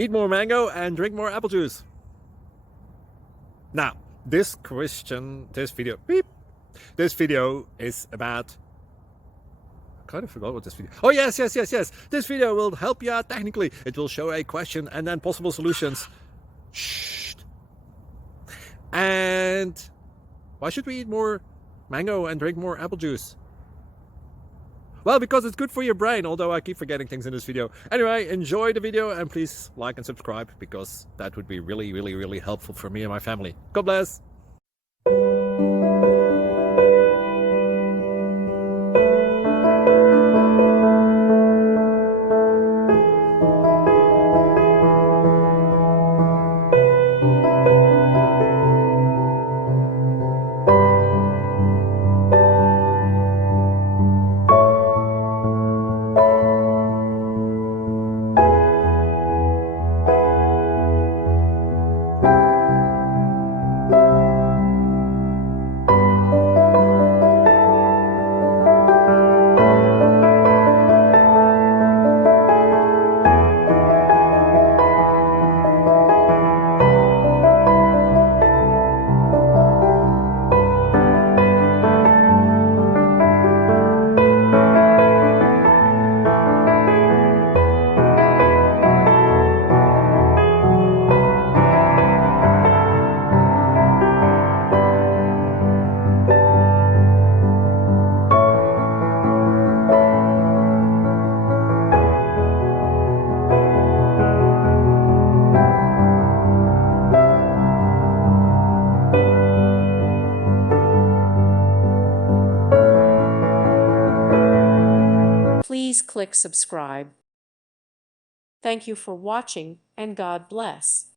Eat more mango and drink more apple juice. Now, this video is about... I kind of forgot what this video... Oh, yes. This video will help you out technically. It will show a question and then possible solutions. Shh. And why should we eat more mango and drink more apple juice? Well, because it's good for your brain, although I keep forgetting things in this video. Anyway, enjoy the video and please like and subscribe, because that would be really helpful for me and my family. God bless! Please click subscribe. Thank you for watching, and God bless.